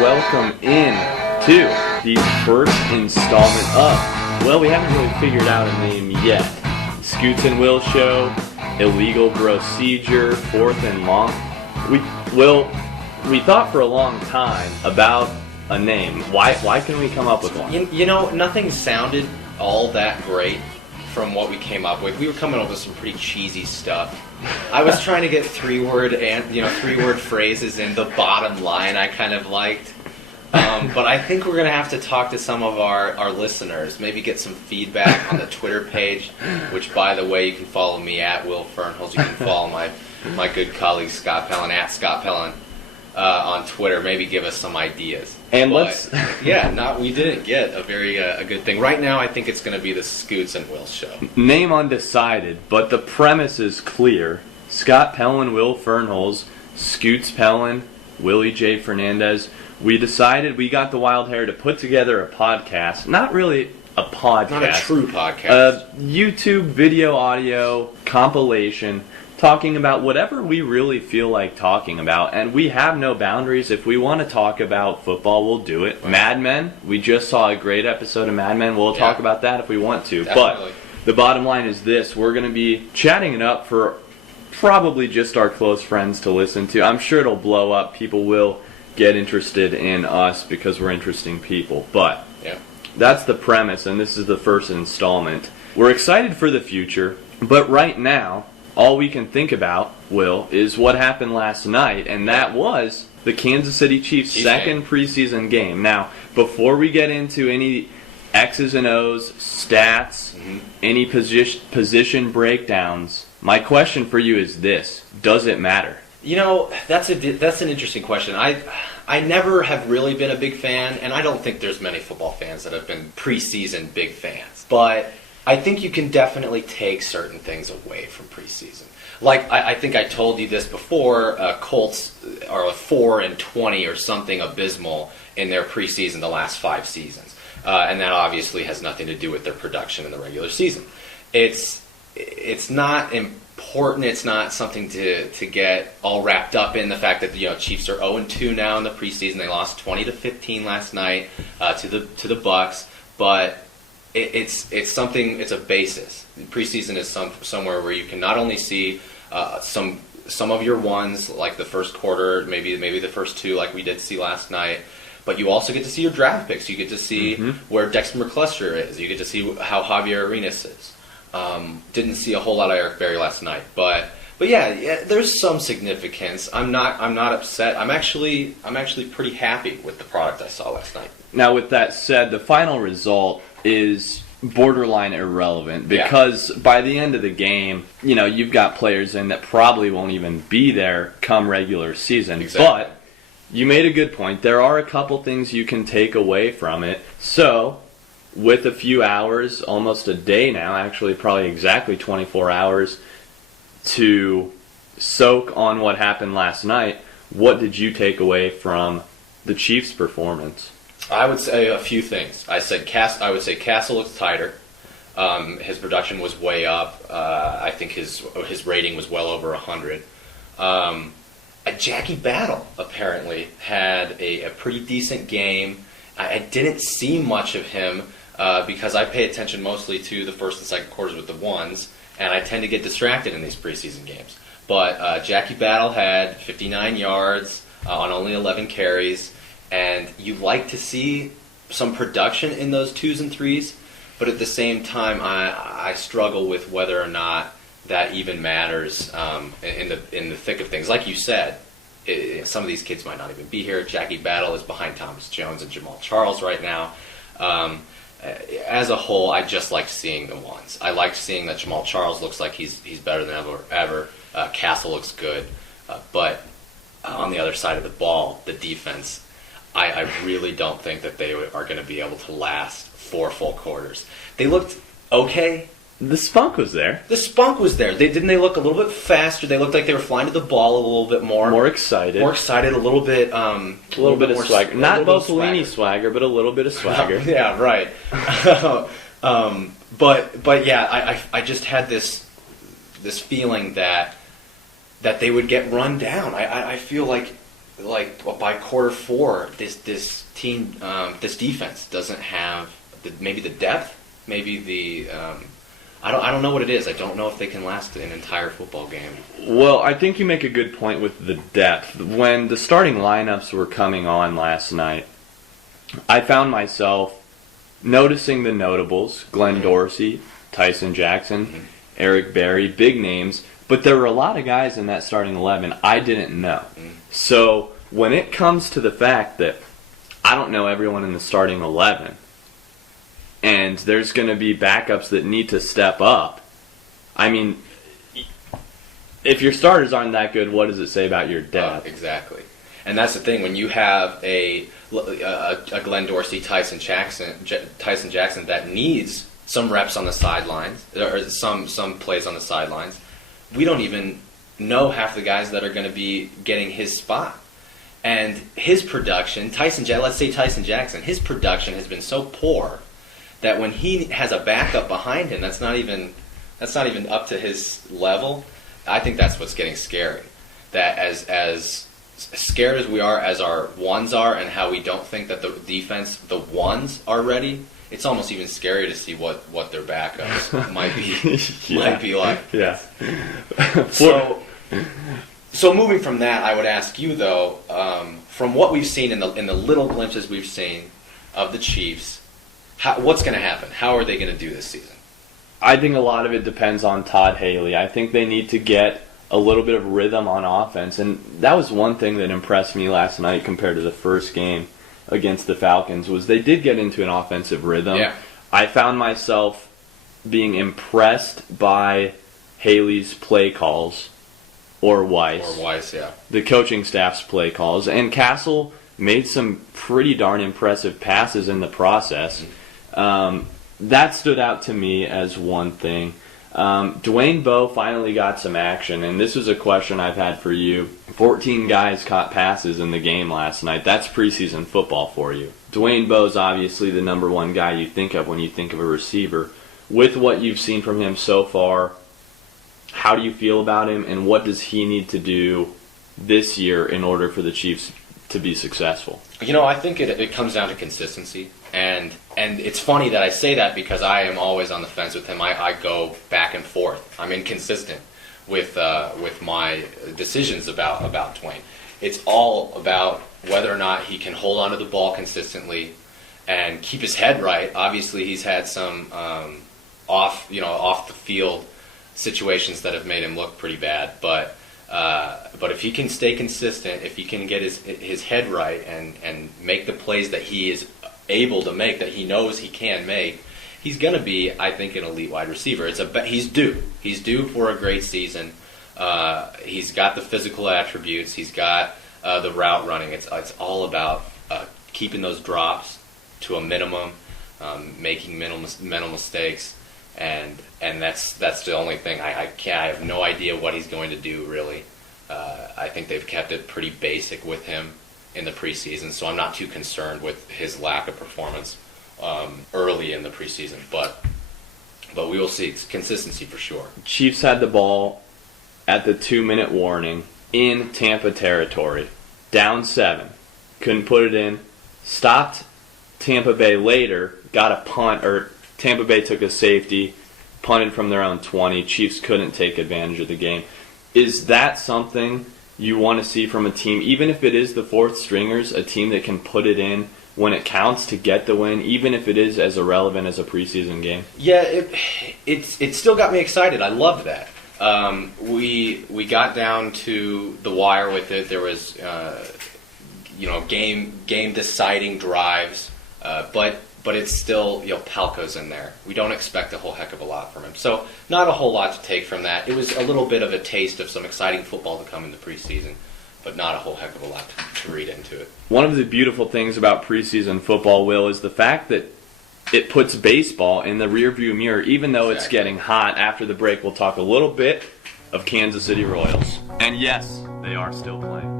welcome in to the first installment of, well, we haven't really figured out a name yet. Scoots and Will Show, Illegal Procedure, Fourth and Long. We thought for a long time about a name. Why can we come up with one? You know, nothing sounded all that great from what we came up with. We were coming up with some pretty cheesy stuff. I was trying to get three-word phrases in the bottom line I kind of liked. But I think we're going to have to talk to some of our listeners, maybe get some feedback on the Twitter page, which, by the way, you can follow me at Will Fernholz. You can follow my good colleague Scott Pellin at Scott Pellin on Twitter. Maybe give us some ideas. And we didn't get a good thing. Right now, I think it's going to be the Scoots and Will Show. Name undecided, but the premise is clear. Scott Pellin, Will Fernholz, Scoots Pellin, Willie J. Fernandez. We decided, we got the wild hair to put together a podcast. Not really a podcast. Not a true podcast. A YouTube video audio compilation talking about whatever we really feel like talking about. And we have no boundaries. If we want to talk about football, we'll do it. Right. Mad Men, we just saw a great episode of Mad Men. We'll talk about that if we want to. Definitely. But the bottom line is this. We're going to be chatting it up for probably just our close friends to listen to. I'm sure it'll blow up. People will get interested in us because we're interesting people. But that's the premise, and this is the first installment. We're excited for the future, but right now, all we can think about, Will, is what happened last night, and that was the Kansas City Chiefs' second preseason game. Now, before we get into any X's and O's, stats, any position breakdowns, my question for you is this: does it matter? You know, that's an interesting question. I never have really been a big fan, and I don't think there's many football fans that have been preseason big fans. But I think you can definitely take certain things away from preseason. Like, I think I told you this before, Colts are 4-20 or something abysmal in their preseason the last 5 seasons. And that obviously has nothing to do with their production in the regular season. It's not important. It's not something to get all wrapped up in the fact that the Chiefs are 0-2 now in the preseason. They lost 20-15 last night to the Bucks, but it's something. It's a basis. Preseason is somewhere where you can not only see some of your ones like the first quarter, maybe the first 2 like we did see last night. But you also get to see your draft picks. You get to see where Dexter McCluster is. You get to see how Javier Arenas is. Didn't see a whole lot of Eric Berry last night, but yeah, there's some significance. I'm not upset. I'm actually pretty happy with the product I saw last night. Now, with that said, the final result is borderline irrelevant because by the end of the game, you've got players in that probably won't even be there come regular season. Exactly. But you made a good point. There are a couple things you can take away from it. So, with a few hours, almost a day now, actually probably exactly 24 hours to soak on what happened last night, what did you take away from the Chiefs' performance? I would say a few things. I would say Castle looks tighter. His production was way up. I think his rating was well over 100. Jackie Battle apparently had a pretty decent game. I didn't see much of him because I pay attention mostly to the first and second quarters with the ones, and I tend to get distracted in these preseason games. But Jackie Battle had 59 yards on only 11 carries, and you like to see some production in those 2s and 3s, but at the same time, I struggle with whether or not that even matters in the thick of things. Like you said, some of these kids might not even be here. Jackie Battle is behind Thomas Jones and Jamal Charles right now. As a whole, I just liked seeing the ones. I liked seeing that Jamal Charles looks like he's better than ever. Castle looks good. But on the other side of the ball, the defense, I really don't think that they are going to be able to last 4 full quarters. They looked okay. The spunk was there. Didn't they look a little bit faster? They looked like they were flying to the ball a little bit more. More excited, a little bit. A little bit of swagger. Not Mussolini swagger, but a little bit of swagger. Yeah, right. But yeah, I just had this feeling that they would get run down. I feel like like by quarter 4, this team, this defense doesn't have maybe the depth, maybe the I don't know what it is. I don't know if they can last an entire football game. Well, I think you make a good point with the depth. When the starting lineups were coming on last night, I found myself noticing the notables: Glenn Dorsey, Tyson Jackson, Eric Berry, big names. But there were a lot of guys in that starting 11 I didn't know. So when it comes to the fact that I don't know everyone in the starting 11, and there's going to be backups that need to step up, I mean, if your starters aren't that good, what does it say about your depth? Exactly. And that's the thing. When you have a Glenn Dorsey, Tyson Jackson that needs some reps on the sidelines, or some plays on the sidelines, we don't even know half the guys that are going to be getting his spot. And his production, let's say Tyson Jackson, his production has been so poor that when he has a backup behind him that's not even up to his level, I think that's what's getting scary. That as scared as we are, as our ones are, and how we don't think that the defense, the ones, are ready, it's almost even scary to see what their backups might be like. Yeah. So moving from that, I would ask you though, from what we've seen in the little glimpses we've seen of the Chiefs, what's going to happen? How are they going to do this season? I think a lot of it depends on Todd Haley. I think they need to get a little bit of rhythm on offense, and that was one thing that impressed me last night compared to the first game against the Falcons, was they did get into an offensive rhythm. Yeah. I found myself being impressed by Haley's play calls, or Weiss, yeah. The coaching staff's play calls, and Castle made some pretty darn impressive passes in the process. That stood out to me as one thing. Dwayne Bowe finally got some action, and this is a question I've had for you. 14 guys caught passes in the game last night. That's preseason football for you. Dwayne Bowe's obviously the number one guy you think of when you think of a receiver. With what you've seen from him so far, how do you feel about him, and what does he need to do this year in order for the Chiefs to be successful? I think it comes down to consistency, and it's funny that I say that because I am always on the fence with him. I go back and forth. I'm inconsistent with my decisions about Dwayne. It's all about whether or not he can hold onto the ball consistently and keep his head right. Obviously, he's had some off the field situations that have made him look pretty bad, but if he can stay consistent, if he can get his head right and make the plays that he is able to make, that he knows he can make, he's going to be, I think, an elite wide receiver. He's due. He's due for a great season. He's got the physical attributes. He's got the route running. It's all about keeping those drops to a minimum, making mental mistakes. And that's the only thing. I have no idea what he's going to do, really. I think they've kept it pretty basic with him in the preseason, so I'm not too concerned with his lack of performance early in the preseason. But we will see. It's consistency for sure. Chiefs had the ball at the 2-minute warning in Tampa territory, down 7, couldn't put it in, stopped Tampa Bay later, got a punt, or Tampa Bay took a safety, punted from their own 20. Chiefs couldn't take advantage of the game. Is that something you want to see from a team, even if it is the fourth stringers, a team that can put it in when it counts to get the win, even if it is as irrelevant as a preseason game? Yeah, it still got me excited. I loved that. We got down to the wire with it. There was game deciding drives, but it's still, Palco's in there. We don't expect a whole heck of a lot from him. So not a whole lot to take from that. It was a little bit of a taste of some exciting football to come in the preseason, but not a whole heck of a lot to read into it. One of the beautiful things about preseason football, Will, is the fact that it puts baseball in the rearview mirror, even though it's getting hot. After the break, we'll talk a little bit of Kansas City Royals. And yes, they are still playing.